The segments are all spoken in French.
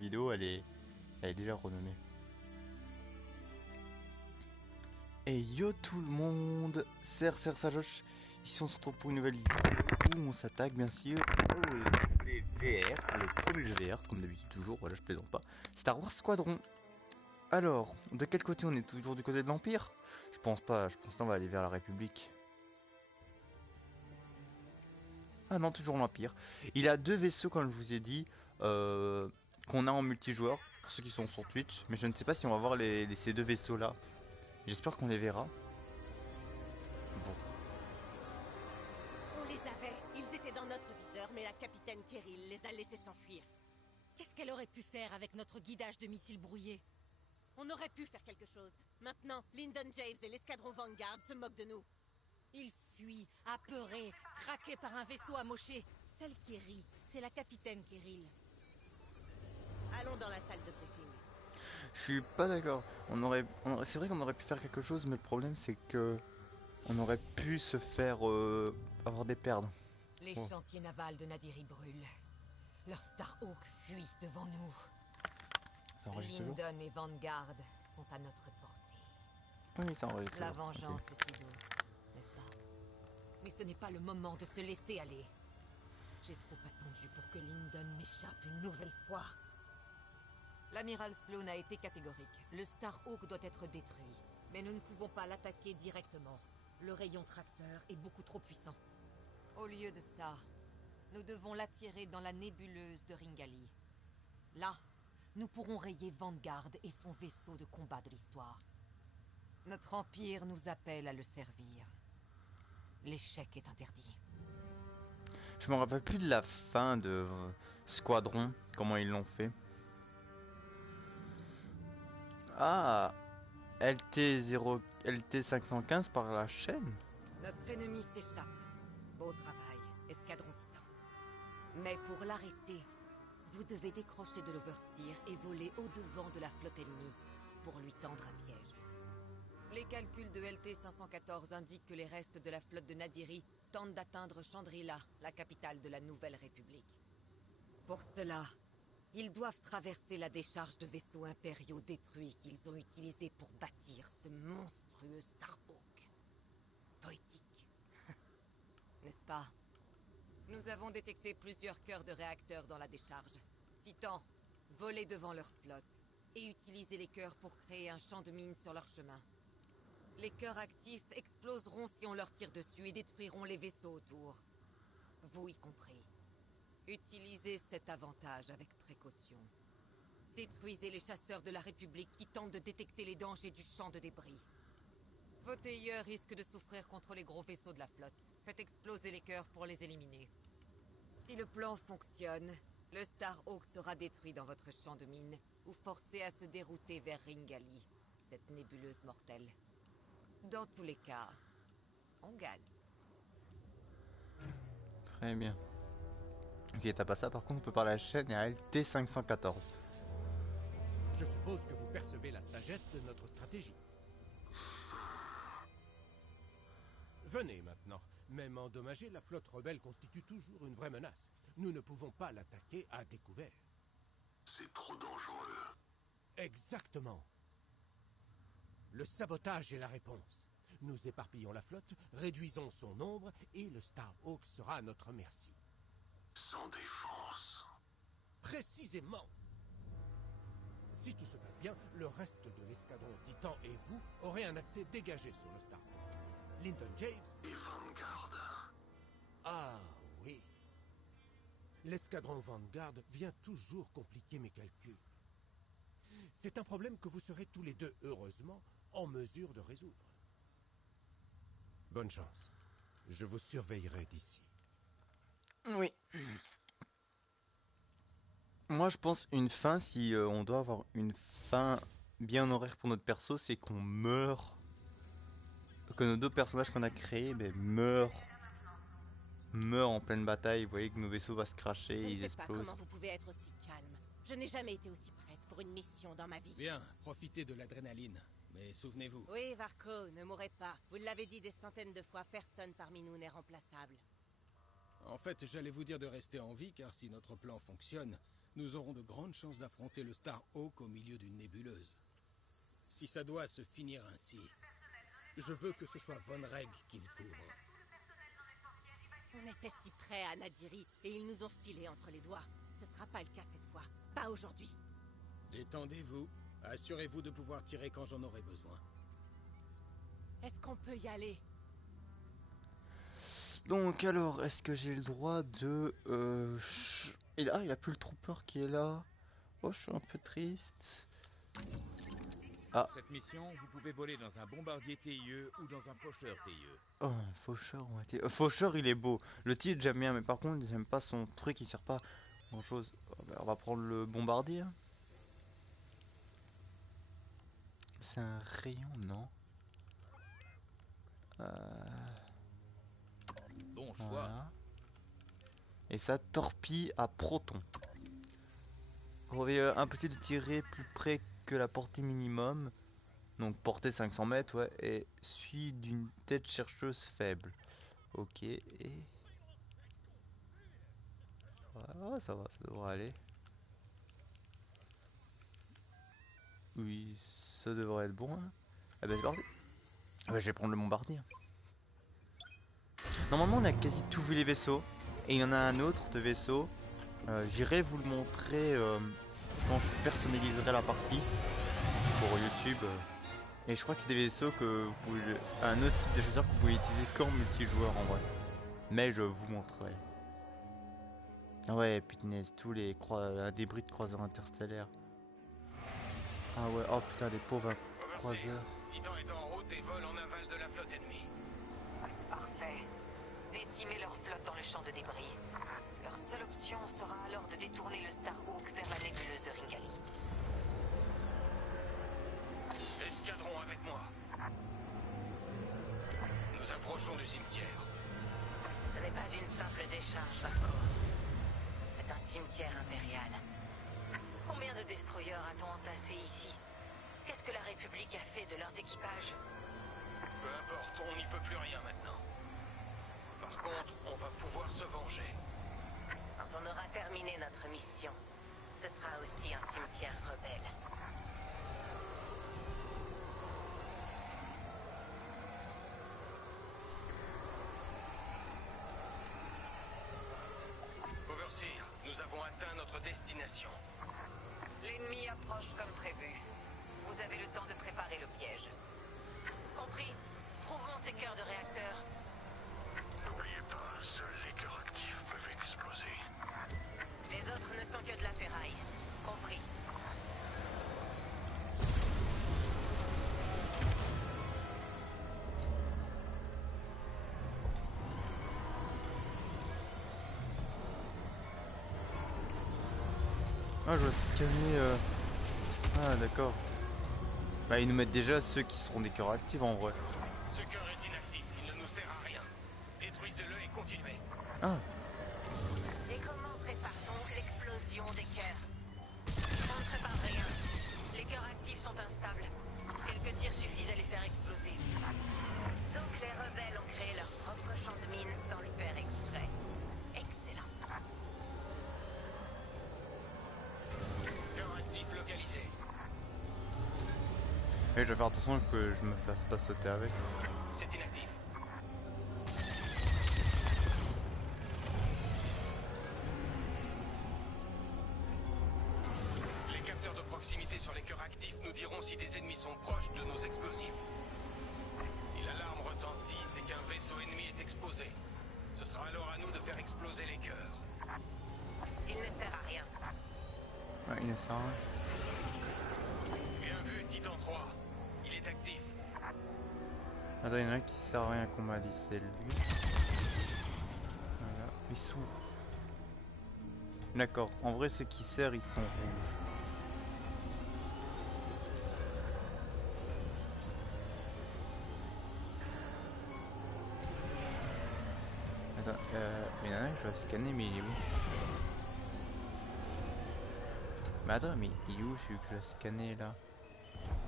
vidéo, elle est déjà renommée. Et yo tout le monde, c'est Sajoche. Ici on se retrouve pour une nouvelle vidéo où on s'attaque bien sûr les VR, le premier jeu VR, comme d'habitude toujours, voilà je plaisante pas. Star Wars Squadron. Alors, de quel côté on est? Toujours du côté de l'Empire? Je pense pas, je pense qu'on va aller vers la République. Ah non, toujours l'Empire. Il a deux vaisseaux comme je vous ai dit, qu'on a en multijoueur, pour ceux qui sont sur Twitch, mais je ne sais pas si on va voir ces deux vaisseaux là. J'espère qu'on les verra. Bon. On les avait. Ils étaient dans notre viseur, mais la capitaine Kirill les a laissés s'enfuir. Qu'est-ce qu'elle aurait pu faire avec notre guidage de missiles brouillés? On aurait pu faire quelque chose. Maintenant, Lyndon James et l'escadron Vanguard se moquent de nous. Ils fuient, apeurés, traqués par un vaisseau amoché. Celle qui rit, c'est la capitaine Kirill. Allons dans la salle de briefing. Je suis pas d'accord. C'est vrai qu'on aurait pu faire quelque chose, mais le problème c'est que on aurait pu se faire avoir des pertes. Les chantiers navals de Nadiri brûlent. Leur Starhawk fuit devant nous. Ça enregistre toujours? Lyndon et Vanguard sont à notre portée. Oui, ça enregistre. La toujours. vengeance Ok. est si douce, n'est-ce pas? Mais ce n'est pas le moment de se laisser aller. J'ai trop attendu pour que Lyndon m'échappe une nouvelle fois. L'amiral Sloan a été catégorique. Le Starhawk doit être détruit. Mais nous ne pouvons pas l'attaquer directement. Le rayon tracteur est beaucoup trop puissant. Au lieu de ça, nous devons l'attirer dans la nébuleuse de Ringali. Là, nous pourrons rayer Vanguard et son vaisseau de combat de l'histoire. Notre empire nous appelle à le servir. L'échec est interdit. Je me rappelle plus de la fin de Squadron, comment ils l'ont fait. Ah, LT 515 par la chaîne. Notre ennemi s'échappe. Beau travail, escadron titan. Mais pour l'arrêter, vous devez décrocher de l'Overseer et voler au-devant de la flotte ennemie pour lui tendre un piège. Les calculs de LT-514 indiquent que les restes de la flotte de Nadiri tentent d'atteindre Chandrila, la capitale de la Nouvelle République. Pour cela, ils doivent traverser la décharge de vaisseaux impériaux détruits qu'ils ont utilisés pour bâtir ce monstrueux Starhawk. Poétique. N'est-ce pas? Nous avons détecté plusieurs cœurs de réacteurs dans la décharge. Titans, volez devant leur flotte et utilisez les cœurs pour créer un champ de mines sur leur chemin. Les cœurs actifs exploseront si on leur tire dessus et détruiront les vaisseaux autour. Vous y compris. Utilisez cet avantage avec précaution. Détruisez les chasseurs de la République qui tentent de détecter les dangers du champ de débris. Vos tailleurs risquent de souffrir contre les gros vaisseaux de la flotte. Faites exploser les cœurs pour les éliminer. Si le plan fonctionne, le Starhawk sera détruit dans votre champ de mine ou forcé à se dérouter vers Ringali, cette nébuleuse mortelle. Dans tous les cas, on gagne. Très bien. Ok, t'as pas ça. Par contre, on peut parler à la chaîne et à LT 514. Je suppose que vous percevez la sagesse de notre stratégie. Venez maintenant. Même endommagée, la flotte rebelle constitue toujours une vraie menace. Nous ne pouvons pas l'attaquer à découvert. C'est trop dangereux. Exactement. Le sabotage est la réponse. Nous éparpillons la flotte, réduisons son nombre et le Starhawk sera à notre merci. Sans défense. Précisément. Si tout se passe bien, le reste de l'escadron Titan et vous aurez un accès dégagé sur le Starhawk. Lyndon James... Et Vanguard. Ah oui. L'escadron Vanguard vient toujours compliquer mes calculs. C'est un problème que vous serez tous les deux, heureusement, en mesure de résoudre. Bonne chance. Je vous surveillerai d'ici. Oui. Moi, je pense une fin, si on doit avoir une fin bien horaire pour notre perso, c'est qu'on meurt. Que nos deux personnages qu'on a créés meurent en pleine bataille. Vous voyez que nos vaisseaux vont se cracher, Je ils ne sais pas explosent. comment vous pouvez être aussi calme. Je n'ai jamais été aussi prête pour une mission dans ma vie. Bien, profitez de l'adrénaline. Mais souvenez-vous, Oui, Varco, ne mourrez pas. Vous l'avez dit des centaines de fois, personne parmi nous n'est remplaçable. en fait, j'allais vous dire de rester en vie, car si notre plan fonctionne, nous aurons de grandes chances d'affronter le Starhawk au milieu d'une nébuleuse. Si ça doit se finir ainsi, je veux que ce soit Von Reg qui nous couvre. On était si près à Nadiri et ils nous ont filé entre les doigts. Ce sera pas le cas cette fois. Pas aujourd'hui. Détendez-vous. Assurez-vous de pouvoir tirer quand j'en aurai besoin. Est-ce qu'on peut y aller? Donc alors, est-ce que j'ai le droit de... Et là, il n'y a plus le trooper qui est là. Oh, je suis un peu triste. Ah. Cette mission, vous pouvez voler dans un bombardier TIE ou dans un faucheur TIE. Oh, un faucheur, on va dire. Faucheur, il est beau. Le titre, j'aime bien, mais par contre, j'aime pas son truc, il sert pas grand chose. Oh, bah, on va prendre le bombardier. C'est un rayon, non? Bon choix. Voilà. Et ça, torpille à proton. Impossible de tirer plus près que la portée minimum. Donc portée 500 mètres, ouais. Et suit d'une tête chercheuse faible. Ok, et... Ouais, ça va, ça devrait aller. Oui, ça devrait être bon. Hein. Ah bah c'est parti. Ah bah, je vais prendre le bombardier. Normalement on a quasi tout vu les vaisseaux. Et il y en a un autre de vaisseau. J'irai vous le montrer quand je personnaliserai la partie pour YouTube. Et je crois que c'est des vaisseaux que vous pouvez... Un autre type de chasseur que vous pouvez utiliser qu'en multijoueur en vrai. Mais je vous montrerai. Ah ouais, punaise, tous les débris de croiseurs interstellaires. Ah ouais, oh putain, les pauvres croiseurs. Titan est en route et vole en aval de la flotte ennemie. Parfait. Décimer leur flotte dans le champ de débris. Leur seule option sera alors de détourner le Starhawk vers la nébuleuse de Ringali. Escadron avec moi. Nous approchons du cimetière. Ce n'est pas une simple décharge, Marco. C'est un cimetière impérial. Combien de destroyers a-t-on entassé ici? Qu'est-ce que la République a fait de leurs équipages? Peu importe, on n'y peut plus rien maintenant. Par contre, on va pouvoir se venger. Quand on aura terminé notre mission, ce sera aussi un cimetière rebelle. Overseer, nous avons atteint notre destination. L'ennemi approche comme prévu. Vous avez le temps de préparer le piège. Compris. Trouvons ces cœurs de réacteur. N'oubliez pas, seuls les cœurs actifs peuvent exploser. Les autres ne sont que de la ferraille. Compris. Ah, je vais scanner... Ah, d'accord. Bah, ils nous mettent déjà ceux qui seront des cœurs actifs en vrai. Ce cœur est inactif, il ne nous sert à rien. Détruisez-le et continuez. Ah, Et comment prépare-t-on l'explosion des cœurs? On ne prépare rien. Les cœurs actifs sont instables. Quelques tirs suffisent à les faire exploser. Donc les rebelles ont créé leur propre champ de mine sans le faire exprès. Excellent. Cœur actif localisé. et je vais faire attention que je me fasse pas sauter avec. C'est inactif. Les capteurs de proximité sur les cœurs actifs nous diront si des ennemis sont proches de nos explosifs. Si l'alarme retentit, c'est qu'un vaisseau ennemi est exposé. Ce sera alors à nous de faire exploser les cœurs. Il ne sert à rien. Ouais, il est ça. Hein. Bien vu, Titan 3. Il est actif. Attends, il y en a un qui sert à rien qu'on m'a dit, c'est lui. Voilà, ils sont... D'accord, en vrai ceux qui servent ils sont rouges. Attends, il y en a un que je dois scanner mais il est où? Mais attends, mais il est où celui que je dois scanner là?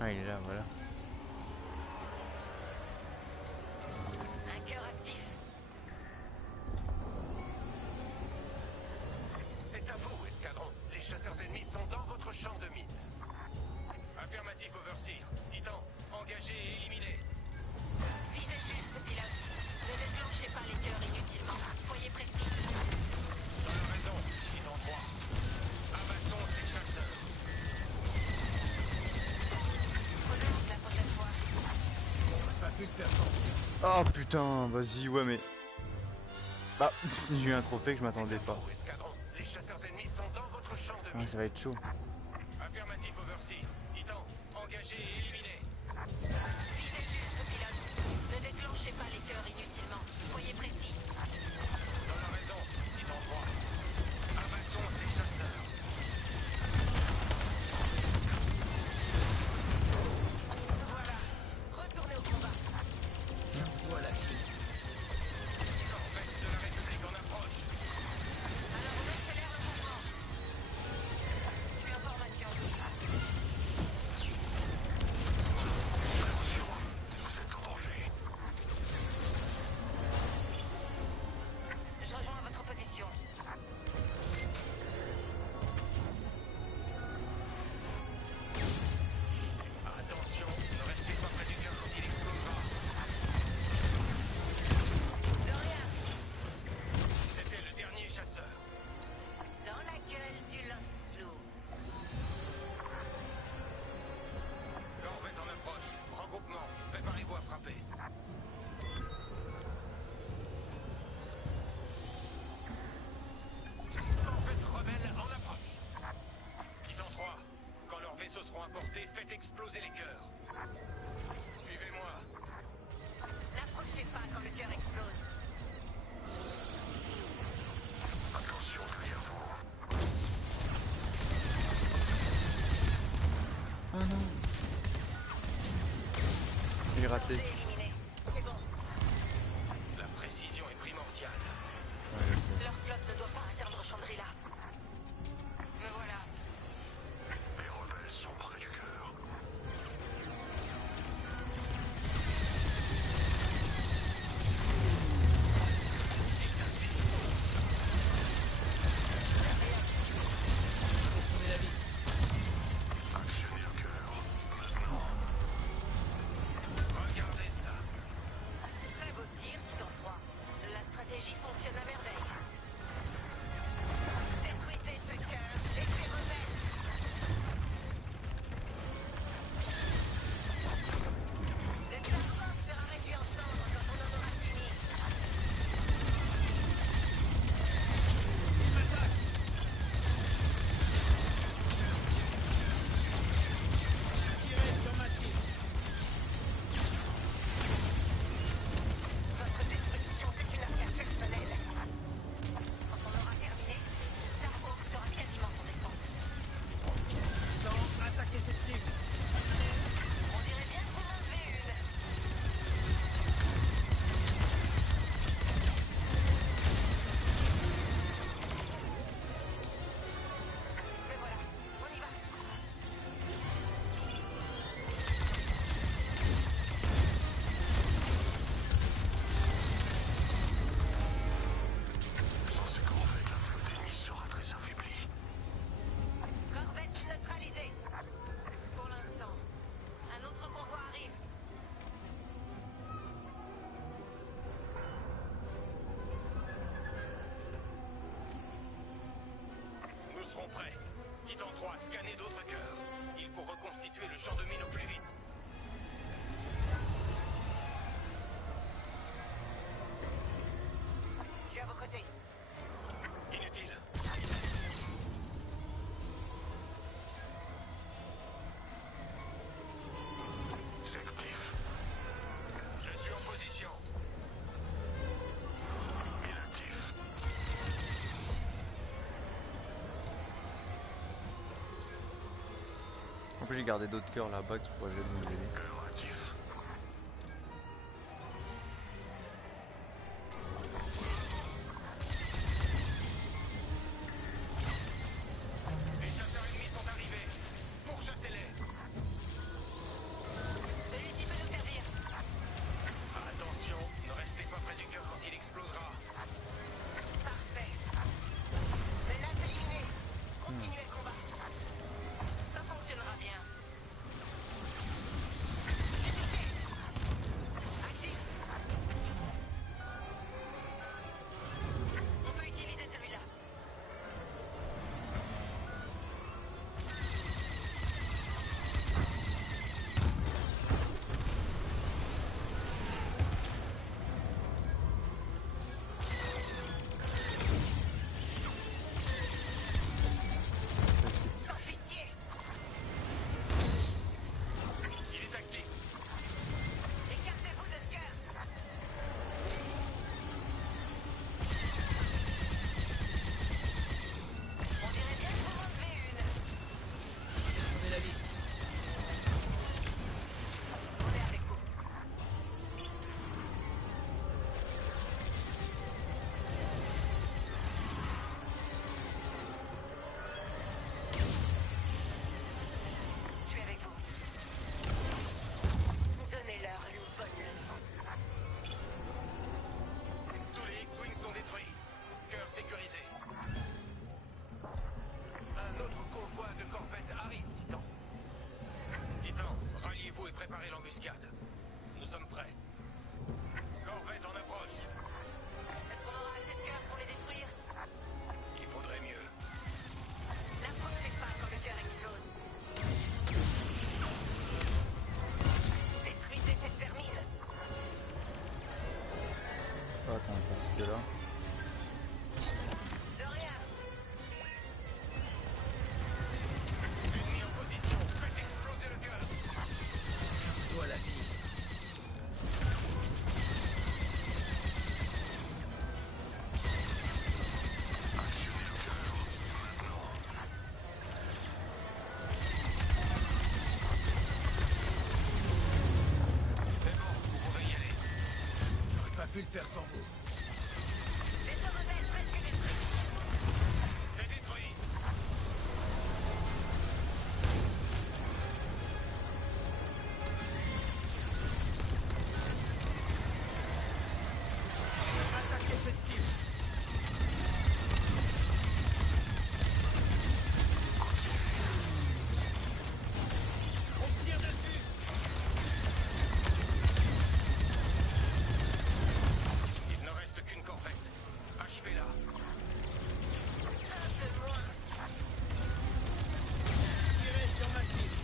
Ah il est là, voilà. Un cœur actif. C'est à vous, escadron. Les Oh putain, vas-y, ouais, mais. Ah, j'ai eu un trophée que je m'attendais pas. Escadron, les chasseurs ennemis sont dans votre champ de Ouais, mine. ça va être chaud. Affirmatif, Overseer. Titan, engagé et éliminé. Visez juste, pilote. Ne déclenchez pas les cœurs inutilement. Soyez précis. Dans la raison, Titan 3. Abattons ces chasseurs. Voilà. Retournez au combat. Je vous dois la vie. Corvette de la République en approche. Alors on accélère le mouvement. Je suis en formation. Attention, vous êtes en danger. Je rejoins votre position. Attention, ne restez pas près du cœur quand il explosera. De rien. C'était le dernier chasseur. Dans la gueule du Lancelot. Corvette en approche. Regroupement. Préparez-vous à frapper. Corvette rebelle en approche. Titan 3. Quand leurs vaisseaux seront à portée, faites exploser les cœurs. Suivez-moi. N'approchez pas quand le cœur explose. Attention derrière vous. Ah non. J'ai raté. C'est éliminé. C'est bon. La précision est primordiale. Ouais, je sais. Leur flotte ne doit pas atteindre Chandrila. Me voilà. Les rebelles sont près du cœur. Exercice. Actionnez le cœur. Maintenant. Regardez ça. Très beau tir, Titan 3. La stratégie fonctionne à merveille. Détruisez ce cœur et ses rebelles. Le Starbuck sera réduit en cendres quand on en aura fini. Votre destruction, c'est une affaire personnelle. Quand on aura terminé, Starhawk sera quasiment sans défense. Attaquez cette cible. On dirait bien que vous m'en devez une. Mais voilà, on y va. Sans ces corvettes, la flotte ennemie sera très affaiblie. Corvette neutralisée. Pour l'instant. Un autre convoi arrive. Nous serons prêts. Titan 3, scannez d'autres cœurs. Il faut reconstituer le champ de mine au plus vite. Je suis à vos côtés. Inutile. C'est actif. Je suis en position. Inactif. En plus, j'ai gardé d'autres cœurs là-bas qui pourraient nous aider. Cœur actif. Les chasseurs ennemis sont arrivés. Pourchassez-les. Celui-ci peut nous servir. Attention, ne restez pas près du cœur quand il explosera. Parfait. Menace éliminée. Continuez le combat. Ça fonctionnera bien. là. De rien. Ennemi en position, faites exploser le cœur. Je dois la vie. C'est bon, vous pouvez y aller. J'aurais pas pu le faire sans vous. Vaisseau rebelle presque détruit. C'est détruit. Attaquez cette cible. On tire dessus. Il ne reste qu'une corvette. Achevez-la. Un de moins. Tirez sur ma cible.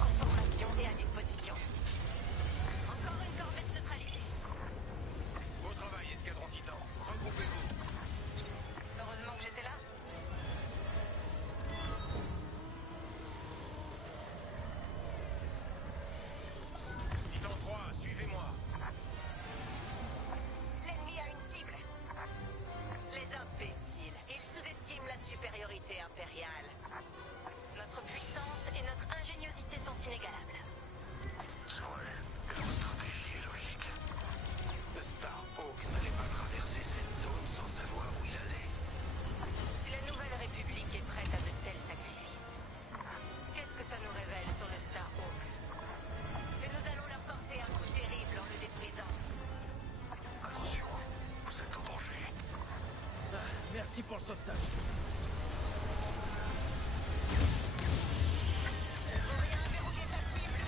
En formation et à disposition. Encore une corvette neutralisée. Beau travail, escadron Titan. Regroupez-vous. Heureusement que j'étais là. Titan 3, suivez-moi. L'ennemi a une cible. Les imbéciles. Ils sous-estiment la supériorité impériale. Notre puissance et notre ingéniosité sont inégalables. Ouais, et votre stratégie est logique. Le Starhawk n'allait pas traverser cette zone sans savoir où il allait. Si la Nouvelle République est prête à de tels sacrifices, qu'est-ce que ça nous révèle sur le Starhawk? Que nous allons leur porter un coup terrible en le détruisant. Attention, vous êtes en danger. Ah, merci pour le sauvetage. Rien verrouiller ta cible.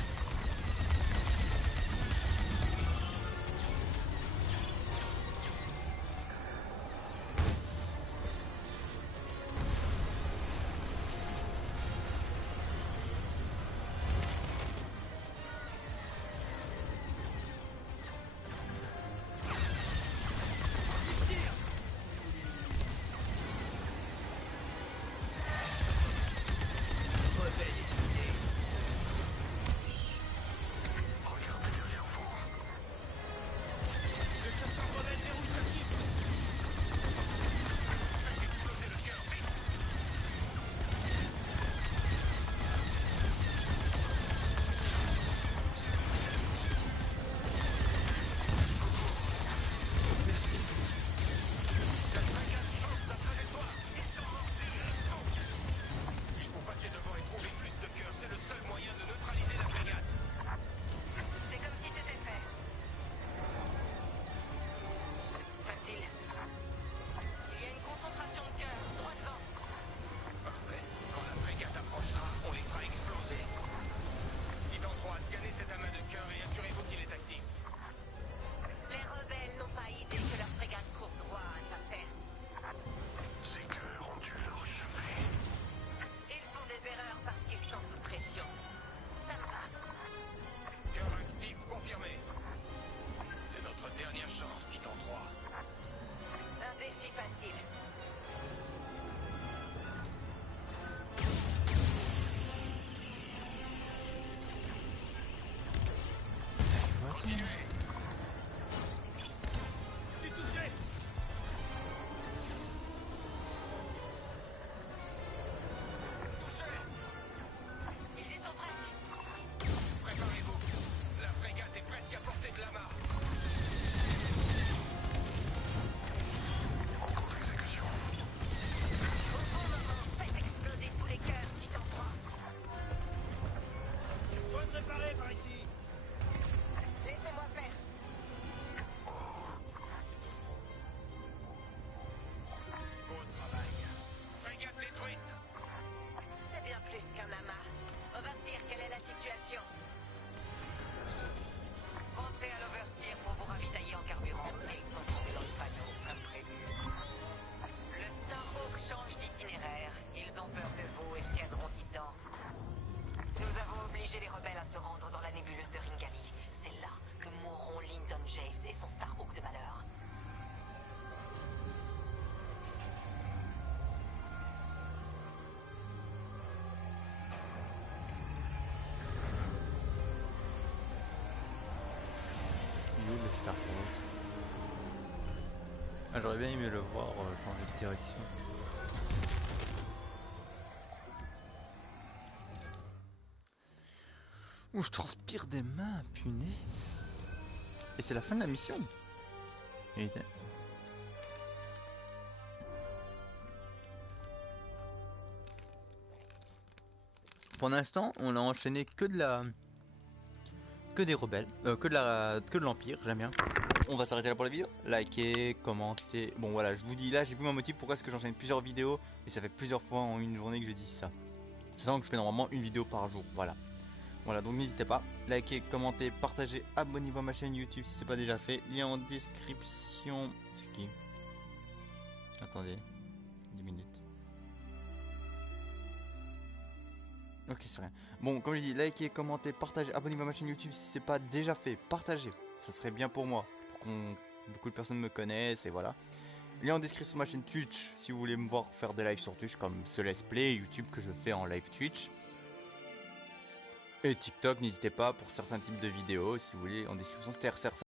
Ah, j'aurais bien aimé le voir changer de direction. Ouh, je transpire des mains, punaise. Et c'est la fin de la mission. Et... Pour l'instant, on a enchaîné que des rebelles, que de l'Empire, j'aime bien. On va s'arrêter là pour la vidéo. Likez, commentez. Bon voilà, je vous dis là, j'ai plus mon motif pourquoi est-ce que j'enchaîne plusieurs vidéos et ça fait plusieurs fois en une journée que je dis ça. Sachant que je fais normalement une vidéo par jour, voilà. Voilà, donc n'hésitez pas, likez, commentez, partagez, abonnez-vous à ma chaîne YouTube si c'est pas déjà fait. Lien en description. C'est qui? Attendez, 10 minutes. Ok, c'est rien. Bon, comme je dis, likez, commentez, partagez, abonnez-vous à ma chaîne YouTube si c'est pas déjà fait. Partagez, ça serait bien pour moi, pour qu'on beaucoup de personnes me connaissent et voilà. Lien en description sur ma chaîne Twitch si vous voulez me voir faire des lives sur Twitch comme ce Let's Play YouTube que je fais en live Twitch. Et TikTok, n'hésitez pas pour certains types de vidéos si vous voulez en description. C'était RCR.